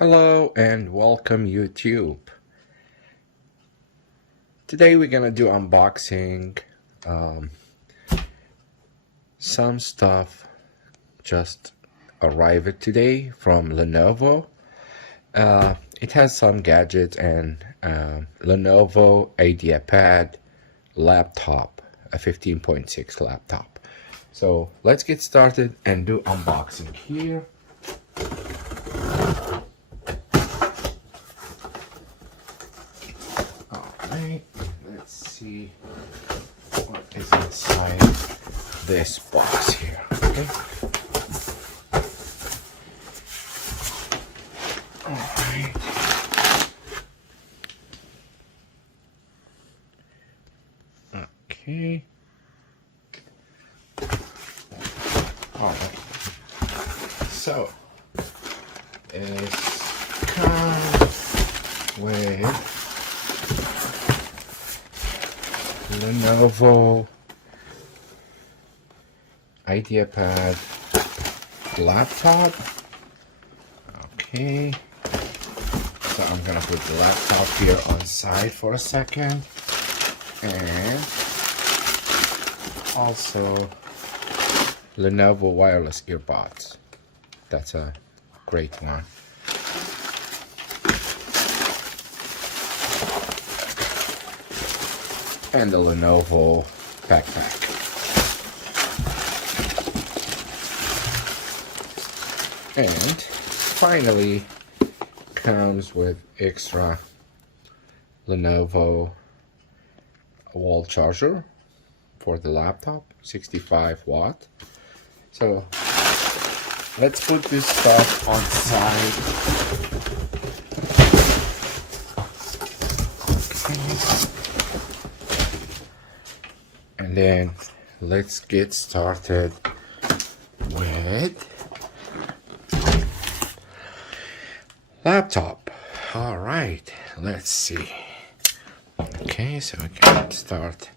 Hello and welcome YouTube. Today we're gonna do unboxing some stuff just arrived today from Lenovo. It has some gadgets and Lenovo Ideapad laptop, a 15.6 laptop. So let's get started and do unboxing here. Alright, let's see what is inside this box here. Okay. Alright. Okay. Alright. So it comes with Lenovo Ideapad laptop. Okay, so I'm gonna put the laptop here on side for a second, and also Lenovo wireless earbuds. That's a great one. And the Lenovo backpack. And finally comes with extra Lenovo wall charger for the laptop, 65 watt. So let's put this stuff on side. And then let's get started with laptop. All right, let's see. Okay, so we can start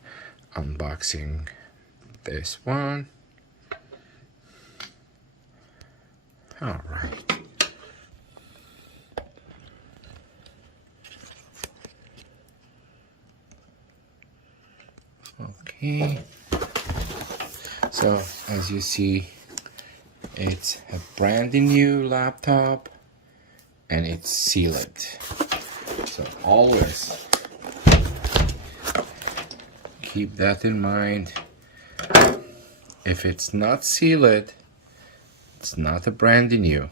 unboxing this one. All right. Okay, so as you see, it's a brand new laptop and it's sealed. So always keep that in mind. If it's not sealed, it's not a brand new.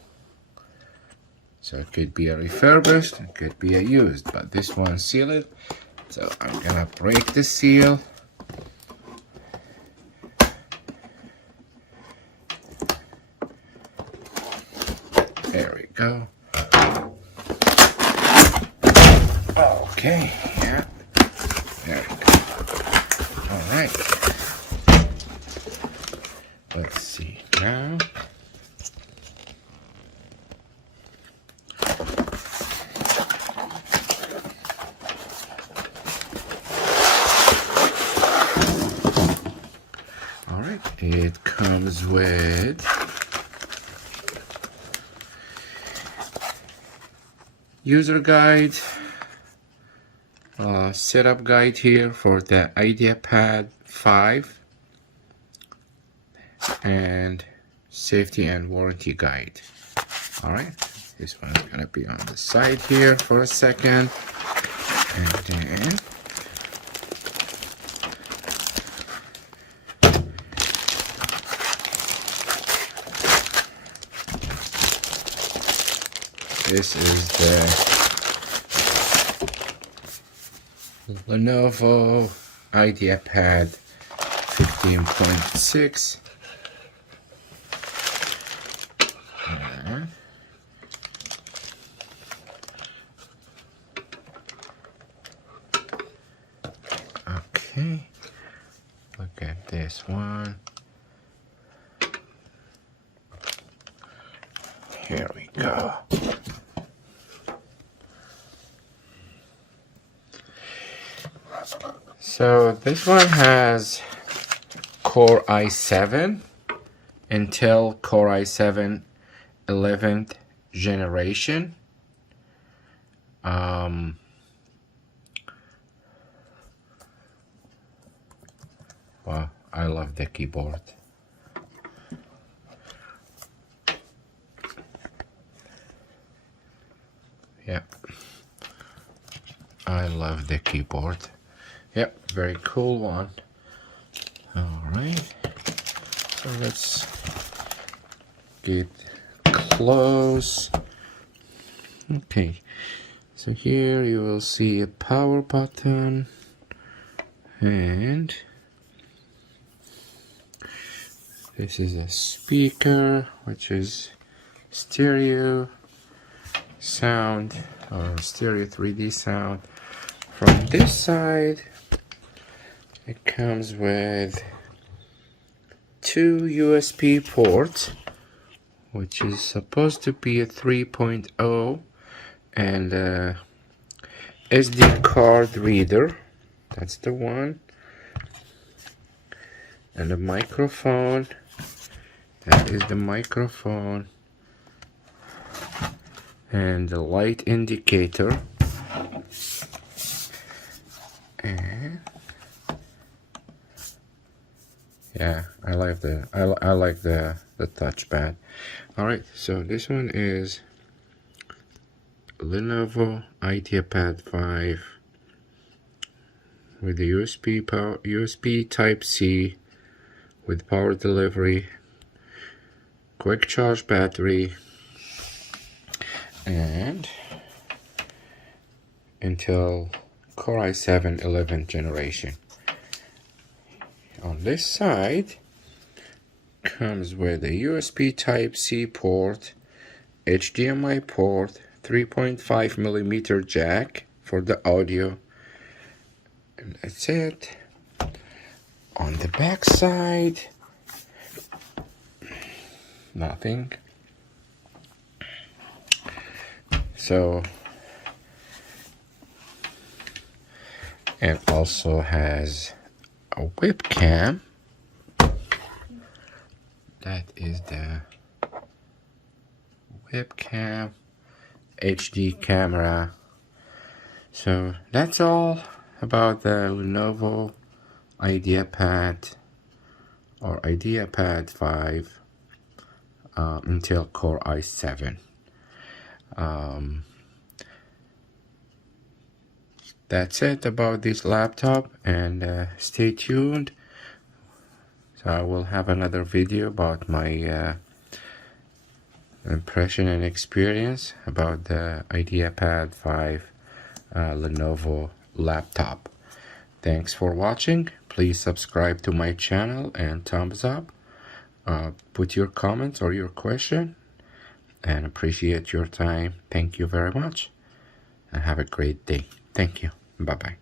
So it could be a refurbished, it could be a used, but this one's sealed. So I'm gonna break the seal. There we go. Okay, yeah. There we go. Alright. Let's see now. Alright, it comes with user guide, setup guide here for the Ideapad 5, and safety and warranty guide. Alright, this one's gonna be on the side here for a second, and then this is the Lenovo Ideapad 15.6. Okay, look at this one. Here we go. So this one has Core i7, Intel Core i7 11th generation, Wow, I love the keyboard. Yeah, I love the keyboard. Yep, very cool one. All right, so let's get close. Okay, so here you will see a power button, and this is a speaker, which is stereo sound, or stereo 3D sound. From this side, it comes with two USB ports, which is supposed to be a 3.0, and a SD card reader. That's the one. And a microphone. That is the microphone. And the light indicator. And yeah, I like the touchpad. All right, so this one is Lenovo Ideapad 5 with the USB Type C with power delivery, quick charge battery, and Intel Core i7 11th generation. On this side comes with a USB Type C port, HDMI port, 3.5mm jack for the audio, and that's it. On the back side, nothing. So it also has a webcam. That is the webcam, HD camera. So that's all about the Lenovo Ideapad or Ideapad 5 Intel Core i7. That's it about this laptop, and stay tuned. So I will have another video about my impression and experience about the Ideapad 5 Lenovo laptop. Thanks for watching. Please subscribe to my channel and thumbs up. Put your comments or your question, and appreciate your time. Thank you very much, and have a great day. Thank you. Bye-bye.